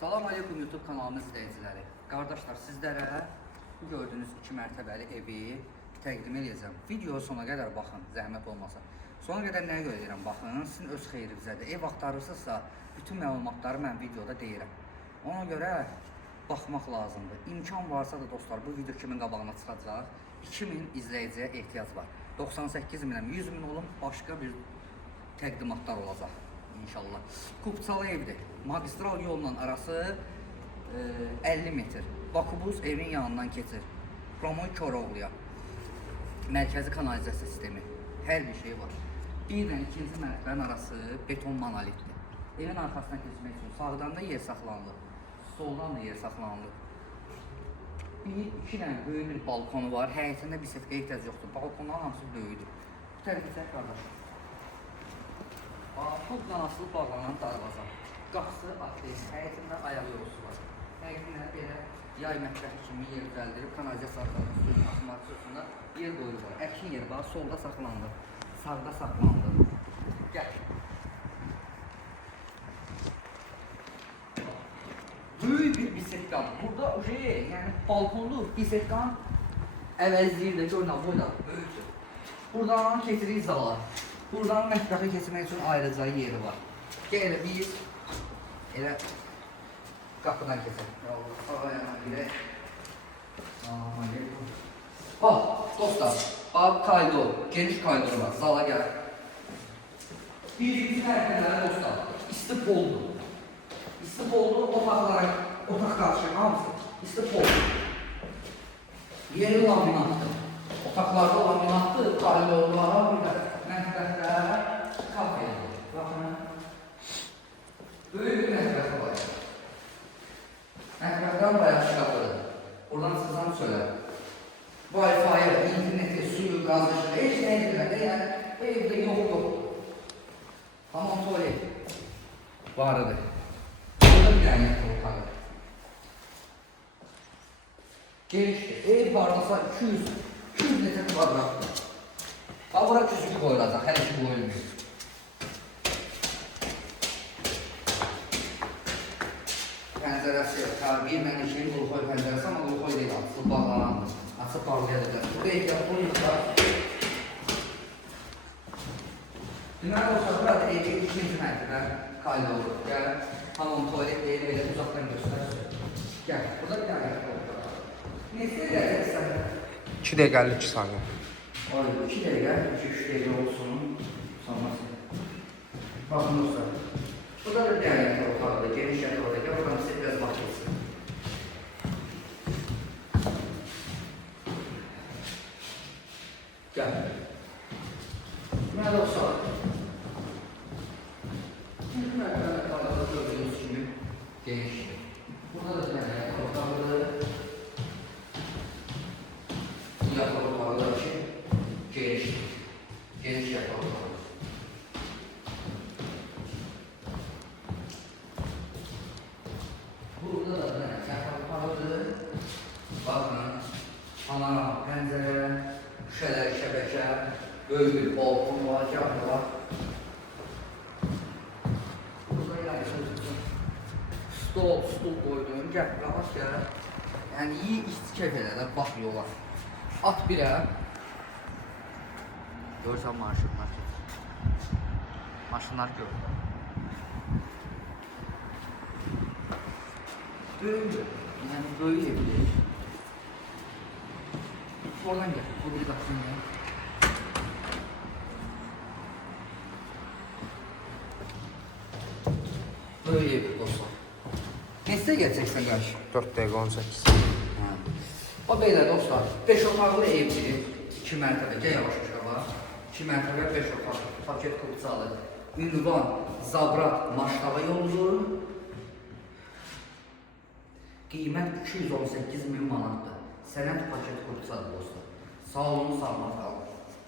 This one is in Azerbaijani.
Salam aleykum YouTube kanalımız izləyiciləri. Qardaşlar, sizlərə bu gördüyünüz 2 mərtəbəli evi təqdim edəcəm. Videoya sona qədər baxın, zəhmət olmasa. Sona qədər nəyə görə deyirəm, baxın, sizin öz xeyrinizədir. Ev axtarırsınızsa, bütün məlumatları mən videoda deyirəm. Ona görə baxmaq lazımdır. İmkan varsa da dostlar, bu video kimin qabağına çıxacaq? 2000 izləyiciyə ehtiyac var. 98 minəm, 100 min olun, başqa bir təqdimatlar olacaq. İnşallah. Kupçalı evdir. Magistral yolla arası 50 metr. Bakubuz evin yanından keçir. Promoy Koroğluya. Mərkəzi kanalizasiya sistemi. Hər bir şey var. Birdən ikinci mərtəbənin arası beton monolitdir. Evin arxasına keçmək üçün sağdan da yer saxlanılır. Soldan da yer saxlanılır. İki dənə böyük bir balkonu var. Həyətində bir setkə ehtiyac yoxdur. Balkonların hamısı böyüdür. Bu tərəfə çək qardaşlar. Topla asılı bağlanan darvaza. Qapısı atlayın, həyətində ayaq yolusu var. Həyətində belə yay mətbəxi kimi yer düzəldirib, kanalizasiyaların suyun axması üstündə yer qoyulur. Əkin yer var, solda saxlanılır, sağda saxlanılır. Gəl. Böyük bir bisetkan. Burada yəni balkonlu bisetkan əvəzliyir də görünən boyda böyükdür. Buradan keçirik zala. Buradan mətbəxə keçmək üçün ayrıca yeri var. Gəl biz elə qapıdan keçək. Bax, dostlar, bax koridor, geniş koridor var, zala gəl. Birinci mərtəbələri dostlar, istifoldur. İstifoldur, otaq qarşı, hamısı istifoldur. Yeri laminatdır. Otaqlarda laminatdır, koridorlar, mətbəxlər, kafedir. Baxın, böyük bir mətbəx var. Mətbəxdən bayağı şkafıdır. Oradan sızan sölə. Wi-Fi, interneti, suyu, qazı, heç nə edirlər. Yəni, evdə yoxdur. Hamam tuvalet varıdır. Burada bir dənə otağı. Genişdir. Ev vardasa 200 metre kvadratdır. Bura küçük qoyulacaq, hələ ki qoyulmuyor. Pəncərəsi, bir mən işin qulxoy pəncərəsi, amma qulxoy deyil, açıb bağlanandır. Açıb bağlayacaq. Burada ehtiyat qoyulacaq. Deməli olsa, burada evin ikinci mərtəbə qayda olur. Gəl, hamam tuvalet deyil, elə uzaqdan göstərir. Gəl, burada bir dənə qoyulacaq. Neçə gələcəksən? 2 dəqiqə 52 saniyə. 2 dəqiqə, 2-3 dəqiqə olsun, sanmasın. Baxın dostlar, burada da dəyənəkli otaqdır, geniş yatak otaqdır, oradan sizə biraz baxılsın. Gəl. Deməli dostlar, ilk mərtəbədə qalada gördüyünüz kimi genişdir. Burada da dəyənəkli otaqdır. Bu yatak otaqdır ki, geniş yatak otağı. Burada da yatak otağıdır. Baxın, ana, pəncərə, şüşələr, şəbəkə, böyük bir balkon var, gahı var. Burada yayışırsın. Stul qoydum, gəl, rahat gəl. Yəni, iyi istikəf elə də, bax yola. At birə. Görsən maşınlar keçir. Maşınlar gör. Böyük, yəni böyük evdir. Oradan gəl, o bir qapısını gəl. Böyük evdir dostlar. Neçə gələcəksən qarşı? 4 dəqiqə 18. O belə dostlar, 5 otaqlı evdir. 2 mərtəbə, gəl yavaş var. 2 mərtəbə 5 otaq, paket kupçalı. Ünvan, Zabrat, Maştava yoludur. Qiymət 218 min manatdır. Sənət paket kupçalı dostlar. Sağ olun, sağ olun.